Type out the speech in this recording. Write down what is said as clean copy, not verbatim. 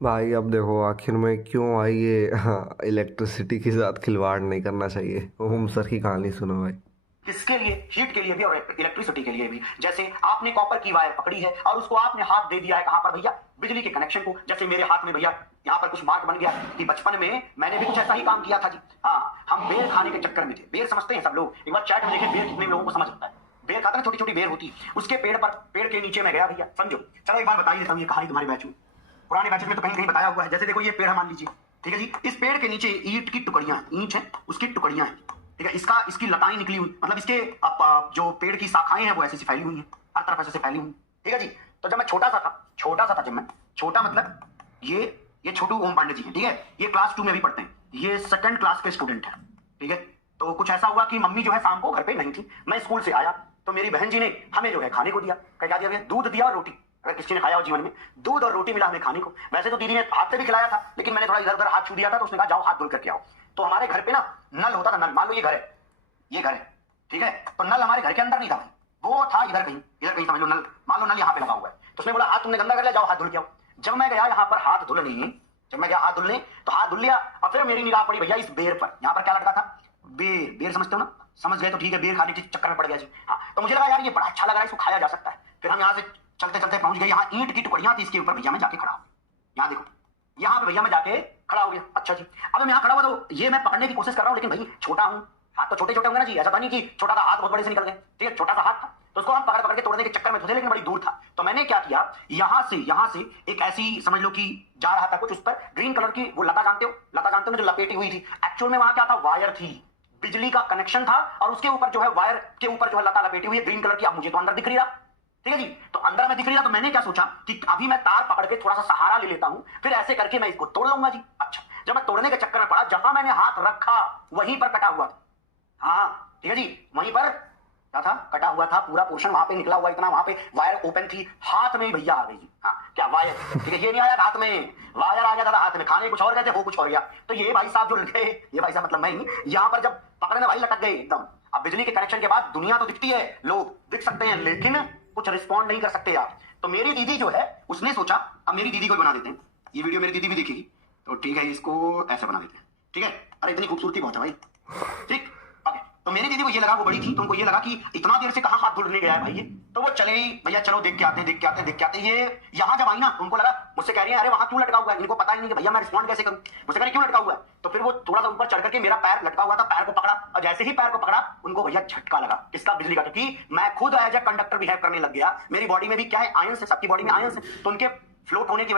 भाई अब देखो आखिर में क्यों आई ये इलेक्ट्रिसिटी के साथ खिलवाड़ नहीं करना चाहिए। ओम सर की कहानी सुनो भाई। किसके लिए? हीट के लिए भी और इलेक्ट्रिसिटी के लिए भी। जैसे आपने कॉपर की वायर पकड़ी है और उसको आपने हाथ दे दिया है कहां पर भैया? बिजली के कनेक्शन को। जैसे मेरे हाथ में भैया यहाँ पर कुछ मार्क बन गया कि बचपन में मैंने भी कुछ ऐसा ही काम किया था जी। हाँ, हम बेर खाने के चक्कर में थे। बेर समझते हैं सब लोग? एक बार चैट में देखें बेर कितने लोगों को समझ आता है। बेर खाता ना, छोटी छोटी बेर होती है उसके पेड़ पर, पेड़ के नीचे मैं गया भैया, समझो। चलो एक बार बता ही देता हूँ ये कहानी तुम्हारे बैच में, पुराने बैचेस में तो कहीं कहीं बताया हुआ है। जैसे देखो ये पेड़ है मान लीजिए, ठीक है जी। इस पेड़ के नीचे ईंट की टुकड़ियां, ईंट है उसकी टुकड़ियां हैं, ठीक है। इसका इसकी लताएं निकली हुई, मतलब इसके जो पेड़ की शाखाएं हैं वो ऐसे फैली हुई हैं, हर तरफ ऐसे फैली हुई, ठीक है जी। तो जब मैं छोटा सा था जब मैं छोटा, मतलब ये छोटू ओम पांडे जी हैं, ठीक है। ये क्लास 2 में भी पढ़ते हैं, ये सेकंड क्लास के स्टूडेंट हैं, ठीक है। तो कुछ ऐसा हुआ कि मम्मी जो है शाम को घर पे नहीं थी, मैं स्कूल से आया तो मेरी बहन जी ने हमें जो है खाने को दिया। क्या दिया? दूध दिया और रोटी। अगर किसी ने खाया हो जीवन में, दूध और रोटी मिला हमें खाने को। वैसे तो दीदी ने हाथ से भी खिलाया था, लेकिन मैंने थोड़ा इधर उधर हाथ छू दिया था तो उसने कहा जाओ हाथ धुल करके आओ। तो हमारे घर पे ना नल होता था, नल। मान लो ये घर है, ये घर है, ठीक है। तो नल हमारे घर के अंदर नहीं था भाई, वो था इधर कहीं, इधर कहीं समझ लो नल। मान लो नल यहाँ पे लगा हुआ है, तो उसने बोला हाथ तुमने गंदा कर लिया, जाओ हाथ धुल के आओ। जब मैं गया यहाँ पर हाथ धुलने, जब मैं गया हाथ धुलने तो हाथ धुल लिया और फिर मेरी निगाह पड़ी भैया इस बेर पर। यहाँ पर क्या लटका था? बेर। बेर समझते हो ना? समझ गए तो ठीक है, बेर खाने के चक्कर में पड़ गया जी। हाँ, तो मुझे लगा यार ये बड़ा अच्छा लग रहा है, इसको खाया जा सकता है। फिर हम यहाँ से चलते चलते पहुंच गए, यहाँ ईंट की टुकड़ियां थी, इसके ऊपर भैया मैं जाके खड़ा हूं। यहाँ देखो, यहाँ पे भैया मैं जाके खड़ा हो गया। अच्छा जी, अब मैं यहाँ खड़ा हुआ तो ये मैं पकड़ने की कोशिश कर रहा हूँ, लेकिन भाई छोटा हूँ, हाथ तो छोटे छोटे होंगे ना जी। ऐसा था नहीं कि छोटा सा हाथ बहुत बड़े से निकल गए, ठीक है। छोटा सा हाथ था तो उसको हम पकड़ पकड़ के तोड़ने के चक्कर में थे, लेकिन बड़ी दूर था। तो मैंने क्या किया, यहाँ से एक ऐसी समझ लो कि जा रहा था कुछ, उस पर ग्रीन कलर की वो लता, जानते हो लता? जानते हो ना, जो लपेटी हुई थी। एक्चुअल में वहां क्या था? वायर थी, बिजली का कनेक्शन था और उसके ऊपर जो है वायर के ऊपर जो है लता लपेटी हुई है ग्रीन कलर की। अब मुझे तो अंदर दिख रही था, ठीक है जी। तो अंदर में दिख रही था तो मैंने क्या सोचा कि अभी मैं तार पकड़ के थोड़ा सा सहारा ले लेता हूं, फिर ऐसे करके मैं इसको तोड़ लूंगा जी। अच्छा, जब मैं तोड़ने के चक्कर में पड़ा, जहां मैंने हाथ रखा वहीं पर कटा हुआ था। हाँ, ठीक है जी, वहीं पर क्या था? कटा हुआ था, पूरा पोर्शन वहां पे निकला हुआ, इतना वहां पे वायर ओपन थी। हाथ में भैया आ गई। हाँ, क्या वायर? ठीक है, ये नहीं आया हाथ में, वायर आ गया था हाथ में। खाने कुछ और गए थे, वो कुछ और गया। तो ये भाई साहब जो लगे, ये भाई साहब मतलब मैं ही, यहाँ पर जब पकड़ने भाई लटक गए एकदम। अब बिजली के कनेक्शन के बाद दुनिया तो दिखती है, लोग दिख सकते हैं, लेकिन कुछ रिस्पॉन्ड नहीं कर सकते यार। तो मेरी दीदी जो है उसने सोचा अब मेरी दीदी को बना देते हैं, ये वीडियो मेरी दीदी भी देखेगी, तो ठीक है इसको ऐसे बना देते हैं, ठीक है। अरे इतनी खूबसूरती बहुत है भाई, ठीक। ओके, तो मेरी दीदी को ये लगा, वो बड़ी थी तो उनको ये लगा कि इतना देर से कहां हाथ धुलने गया है भाई ये। तो वो चले ही भैया, चलो देख के आते हैं, देख के आते हैं, देख के आते हैं। ये यहाँ जब आई ना, उनको लगा, मुझसे कह रही है अरे वहां क्यों लटका हुआ है? इनको पता ही नहीं कि भैया मैं रिस्पॉन्ड कैसे करूं। मुझसे कह रही क्यों लटका हुआ है? तो फिर वो थोड़ा सा ऊपर चढ़ करके, मेरा पैर लटका हुआ था, पैर को पकड़ा, और जैसे ही पैर को पकड़ा उनको भैया झटका लगा। किसका? बिजली का। क्योंकि मैं खुद एज ए कंडक्टर बिहेव करने लग गया। मेरी बॉडी में भी क्या है? आयंस है, सबकी बॉडी में आयंस है, तो उनके फ्लोट होने की वजह